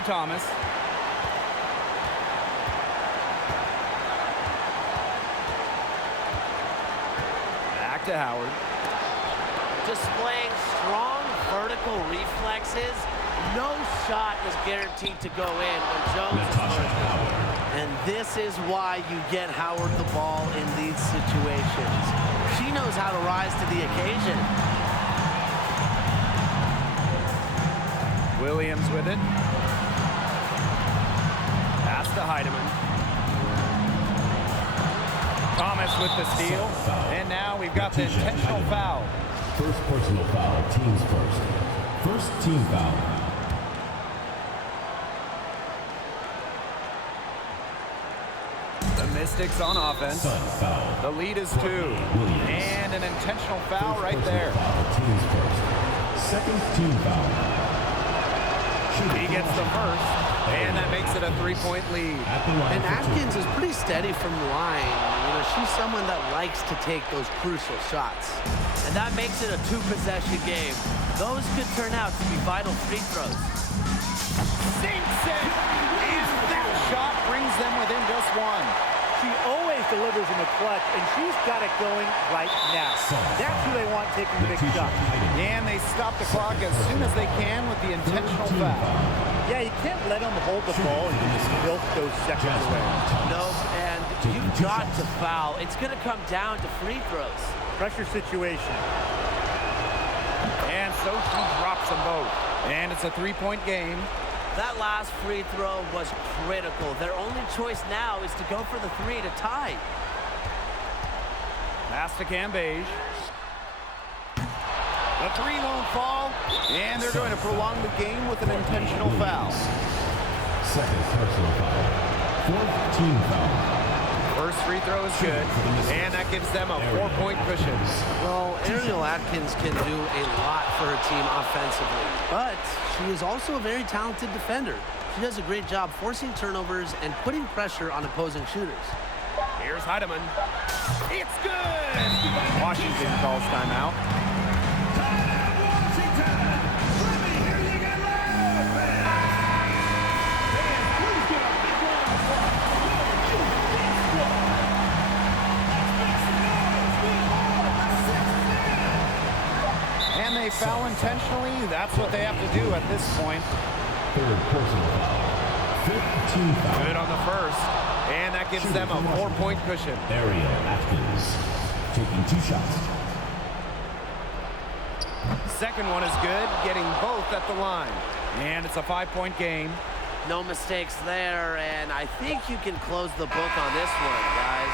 to Thomas. Back to Howard. Displaying strong vertical reflexes. No shot is guaranteed to go in when Jones is working. And this is why you get Howard the ball in these situations. She knows how to rise to the occasion. Williams with it. Pass to Heidemann. Thomas with the steal. And now we've got the intentional foul. First personal foul, teams first. First team foul. The Mystics on offense. The lead is 2. And an intentional foul right there. Teams first. Second team foul. He gets the first, and that makes it a 3-point lead. And Atkins is pretty steady from the line. You know, she's someone that likes to take those crucial shots. And that makes it a 2-possession game. Those could turn out to be vital free throws. Sinks it, and that shot brings them within just 1. She always delivers in the clutch, and she's got it going right now. That's who they want taking the big shot. And they stop the clock as soon as they can with the intentional foul. Yeah, you can't let them hold the ball and just milk those seconds away. Nope, and you've got to foul. It's going to come down to free throws. Pressure situation. And so she drops them both. And it's a 3-point game. That last free throw was critical. Their only choice now is to go for the 3 to tie. Pass to Cambage. The 3 won't fall, and they're going to prolong the game with an intentional foul. Second personal foul. Fourth team foul. First free throw is good, and that gives them a 4-point cushion. Well, Ariel Atkins can do a lot for her team offensively, but she is also a very talented defender. She does a great job forcing turnovers and putting pressure on opposing shooters. Here's Heidemann. It's good! Washington calls timeout. And they foul intentionally. That's what they have to do at this point. Third personal foul. Fifth team foul. Good on the first. And that gives them a 4-point cushion. Ariel Atkins taking 2 shots. Second one is good, getting both at the line. And it's a 5-point game. No mistakes there, and I think you can close the book on this one, guys.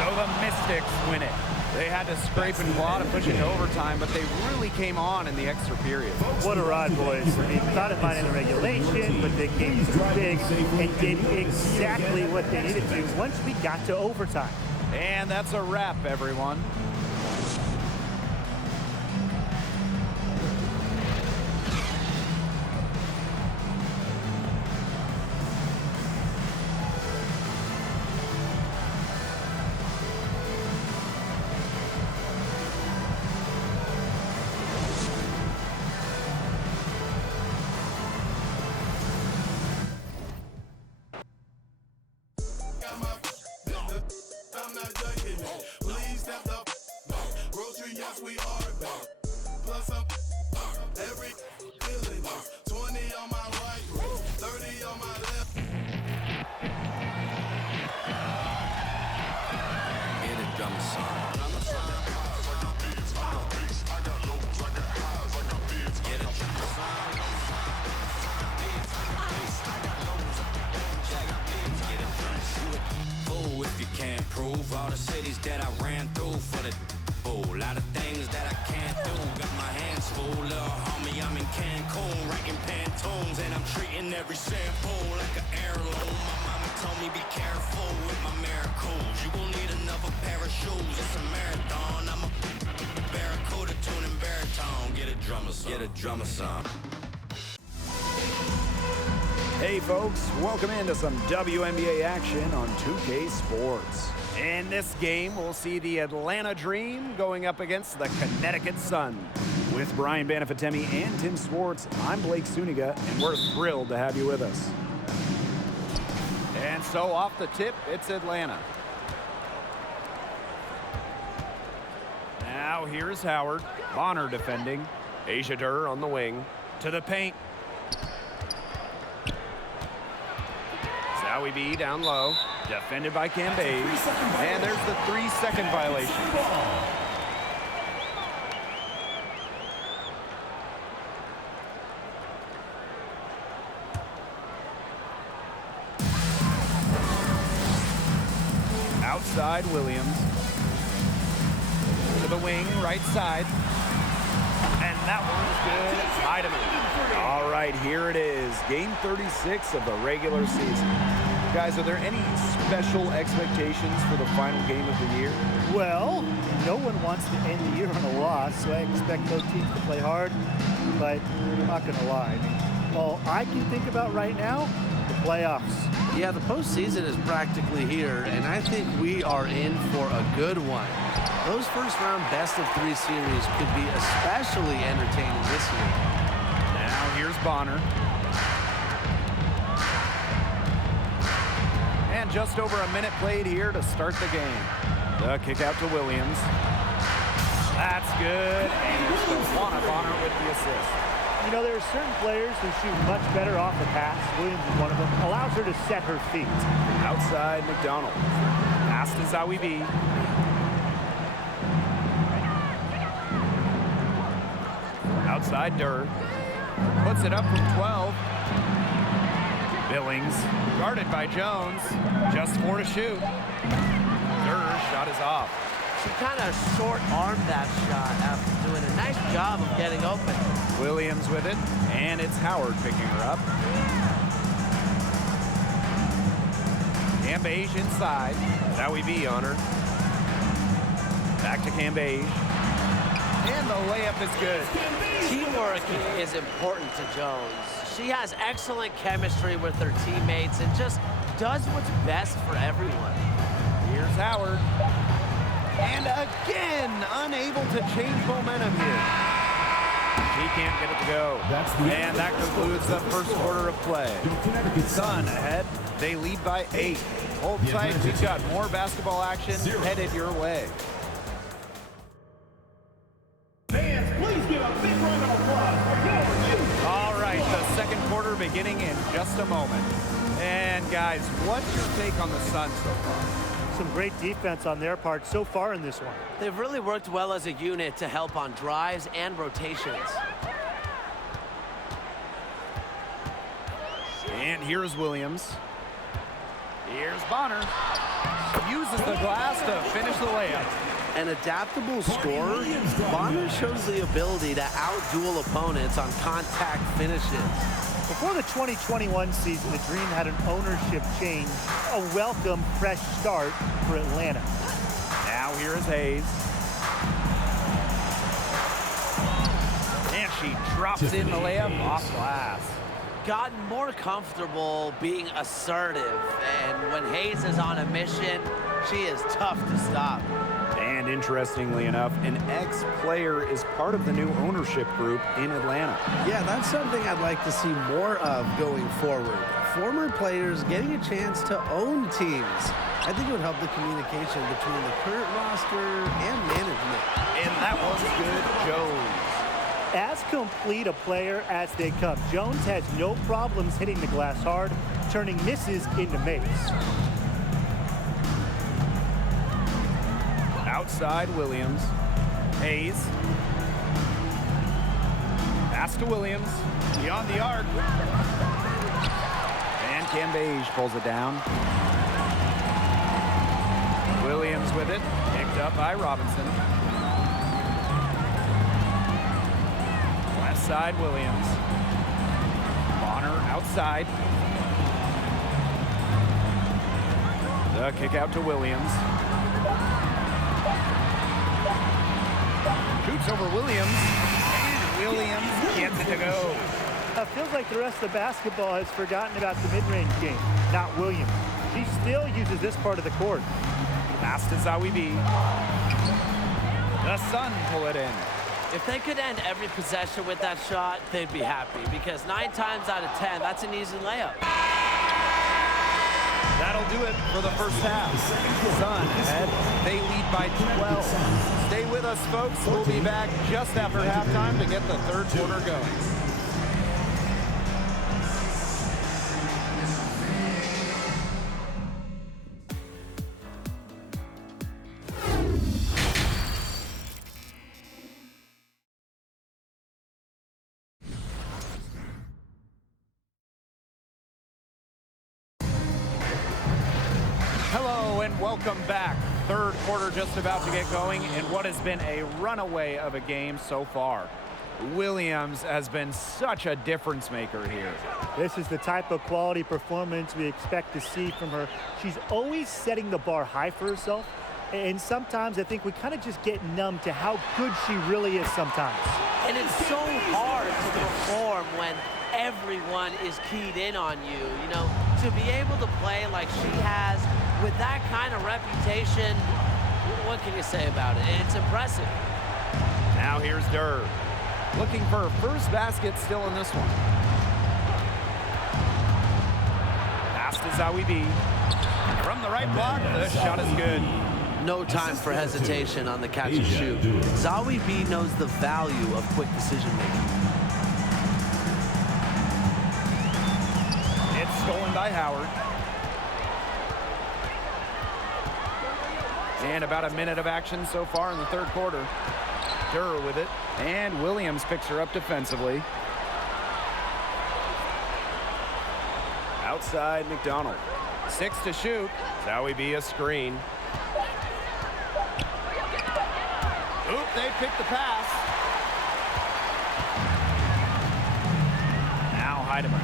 So the Mystics win it. They had to scrape and claw to push it to overtime, but they really came on in the extra period. What a ride, boys. I mean, thought it might in the regulation, but they came too big and did exactly what they needed to once we got to overtime. And that's a wrap, everyone. All the cities that I ran through for the a lot of things that I can't do. Got my hands full, little homie. I'm in Cancun, writing Pantones, and I'm treating every sample like an heirloom. My mama told me be careful with my miracles. You gon' need another pair of shoes. It's a marathon. I'm a barracuda tuning baritone. Get a drummer song. Get a drummer song. Hey folks, welcome into some WNBA action on 2K Sports. In this game, we'll see the Atlanta Dream going up against the Connecticut Sun. With Brian Banafitemi and Tim Swartz, I'm Blake Suniga, and we're thrilled to have you with us. And so off the tip, it's Atlanta. Now here's Howard. Bonner defending. Asia Durr on the wing. To the paint. Zowie B down low. Defended by Cambage. And there's the 3-second violation. Outside Williams. To the wing, right side. And that one's good. Heidemann. All right, here it is. Game 36 of the regular season. Guys, are there any special expectations for the final game of the year? Well, no one wants to end the year on a loss, so I expect both teams to play hard, but I'm not going to lie. All I can think about right now, the playoffs. Yeah, the postseason is practically here, and I think we are in for a good one. Those first-round best-of-3 series could be especially entertaining this year. Now here's Bonner. And just over a minute played here to start the game. The kick out to Williams. That's good. And it's Tawana Bonner with the assist. You know, there are certain players who shoot much better off the pass. Williams is one of them. Allows her to set her feet. Outside McDonald. Pass to Zowie B. Outside Durr. Puts it up from 12. Billings. Guarded by Jones. Just 4 to shoot. Durr's shot is off. She kind of short-armed that shot after doing a nice job of getting open. Williams with it, and it's Howard picking her up. Cambage inside. Zowie B on her. Back to Cambage. And the layup is good. Teamwork is important to Jones. She has excellent chemistry with her teammates and just does what's best for everyone. Here's Howard. And again, unable to change momentum here. He can't get it to go. And that concludes the first quarter of play. Sun ahead. They lead by 8. Hold tight. We've got more basketball action headed your way. Fans, please give a big round of applause for your youth. All right, the second quarter beginning in just a moment. And guys, what's your take on the Sun so far? Some great defense on their part so far in this one. They've really worked well as a unit to help on drives and rotations. And here's Williams. Here's Bonner. Uses the glass to finish the layup. An adaptable scorer, Bonner shows the ability to outduel opponents on contact finishes. Before the 2021 season, the Dream had an ownership change, a welcome fresh start for Atlanta. Now here is Hayes. And she drops in the layup off glass. Gotten more comfortable being assertive, and when Hayes is on a mission, she is tough to stop. And interestingly enough, an ex-player is part of the new ownership group in Atlanta. Yeah, that's something I'd like to see more of going forward. Former players getting a chance to own teams. I think it would help the communication between the current roster and management. And that one's good, Jones. As complete a player as they come, Jones has no problems hitting the glass hard, turning misses into makes. Outside Williams. Hayes. Pass to Williams. Beyond the arc. And Cambage pulls it down. Williams with it. Picked up by Robinson. Left side Williams. Bonner outside. The kick out to Williams. Shoots over Williams, and Williams gets it to go. It feels like the rest of the basketball has forgotten about the mid-range game, not Williams. She still uses this part of the court. Pass to Zawibi. The Sun pull it in. If they could end every possession with that shot, they'd be happy, because 9 times out of 10, that's an easy layup. That'll do it for the first half. Sun ahead. They lead by 12. Stay with us, folks. We'll be back just after halftime to get the third quarter going. Hello and welcome back. Third quarter just about to get going in what has been a runaway of a game so far. Williams has been such a difference maker here. This is the type of quality performance we expect to see from her. She's always setting the bar high for herself, and sometimes I think we kind of just get numb to how good she really is sometimes. And it's so hard to perform when everyone is keyed in on you. You know, to be able to play like she has with that kind of reputation, what can you say about it? It's impressive. Now here's Durr. Looking for her first basket still in this one. Pass to Zawibi. From the right block, the shot is good. No time for hesitation on the catch and shoot. Zawibi knows the value of quick decision making. It's stolen by Howard. And about a minute of action so far in the third quarter. Durr with it. And Williams picks her up defensively. Outside McDonald. 6 to shoot. Zawibi a screen. Oop, they picked the pass. Now Heidemann.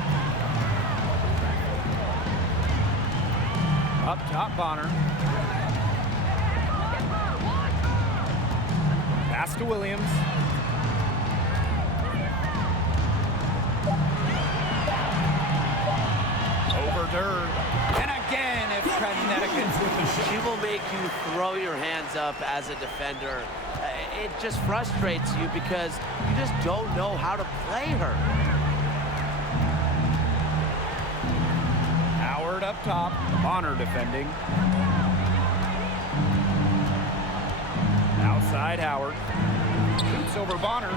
Up top, Bonner. Pass to Williams. Over Durr. And again, it's Connecticut. She will make you throw your hands up as a defender. It just frustrates you because you just don't know how to play her. Howard up top. Bonner defending. Outside Howard. Shoots over Bonner.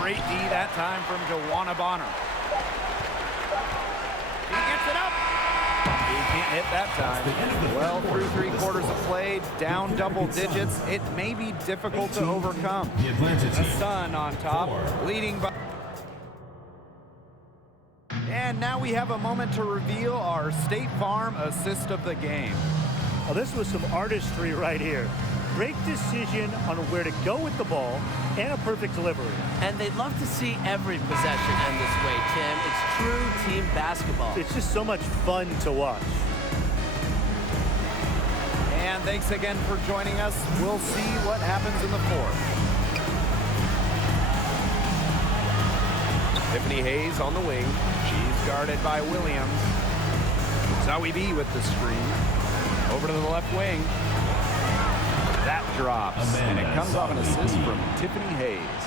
Great D that time from Joanna Bonner. He gets it up. He can't hit that time. Well, through 3 quarters of play, down double digits. It may be difficult to overcome. The Sun on top, leading by... And now we have a moment to reveal our State Farm assist of the game. Well, this was some artistry right here. Great decision on where to go with the ball and a perfect delivery. And they'd love to see every possession end this way, Tim. It's true team basketball. It's just so much fun to watch. And thanks again for joining us. We'll see what happens in the fourth. Tiffany Hayes on the wing. She's guarded by Williams. Zawibi with the screen. Over to the left wing. That drops, and it comes off an assist from Tiffany Hayes.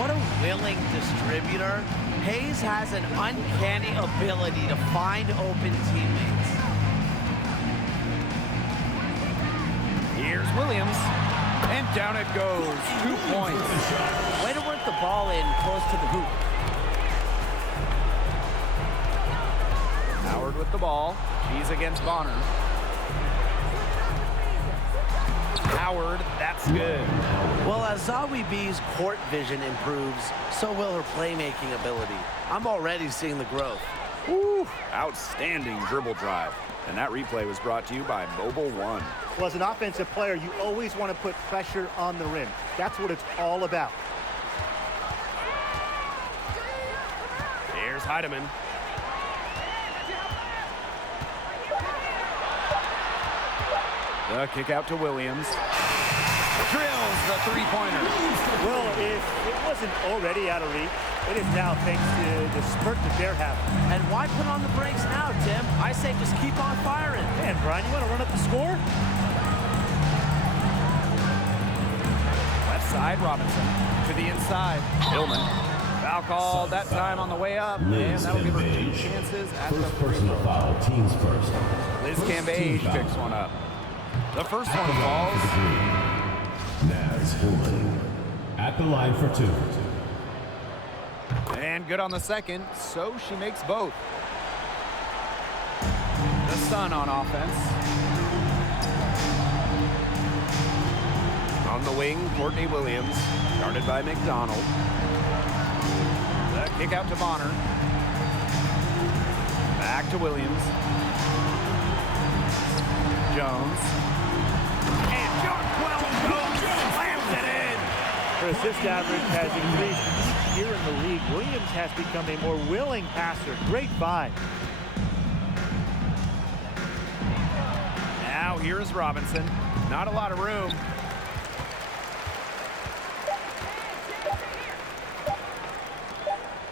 What a willing distributor. Hayes has an uncanny ability to find open teammates. Here's Williams, and down it goes. 2 points. Way to work the ball in close to the hoop. Howard with the ball. She's against Bonner. Howard, that's good. Well, as Zawibi's court vision improves, so will her playmaking ability. I'm already seeing the growth. Woo, outstanding dribble drive. And that replay was brought to you by Mobile One. Well, as an offensive player, you always want to put pressure on the rim. That's what it's all about. Here's Heidemann. The kick out to Williams. Drills the three-pointer. Well, if it wasn't already out of reach. It is now thanks to the spurt that they're having. And why put on the brakes now, Tim? I say just keep on firing. Man, Brian, you want to run up the score? Left side, Robinson. To the inside, Hillman. Foul called that time on the way up. And that'll give her 2 chances at the personal foul, teams first. Liz Cambage picks one up. The first one falls. Naz Hillman at the line for 2. And good on the second, so she makes both. The Sun on offense. On the wing, Courtney Williams, guarded by McDonald. The kick out to Bonner. Back to Williams. Jones. And Jonquel Jones slams it in. Her assist average has increased each year in the league. Williams has become a more willing passer. Great find. Now here's Robinson. Not a lot of room.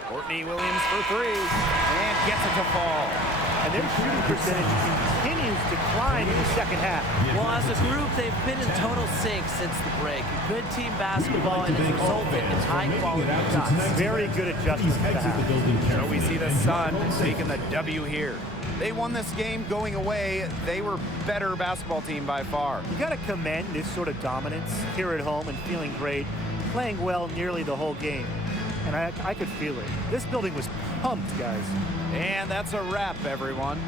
Courtney Williams for 3 and gets it to fall. And their shooting percentage continues to climb in the second half. Well, as a group, they've been in total sync since the break. Good team basketball, and it's resulted in high-quality shots. Very good adjustment to the half. So we see the Sun taking the W here. They won this game going away. They were better basketball team by far. You got to commend this sort of dominance here at home and feeling great, playing well nearly the whole game. And I could feel it. This building was pumped, guys. And that's a wrap, everyone.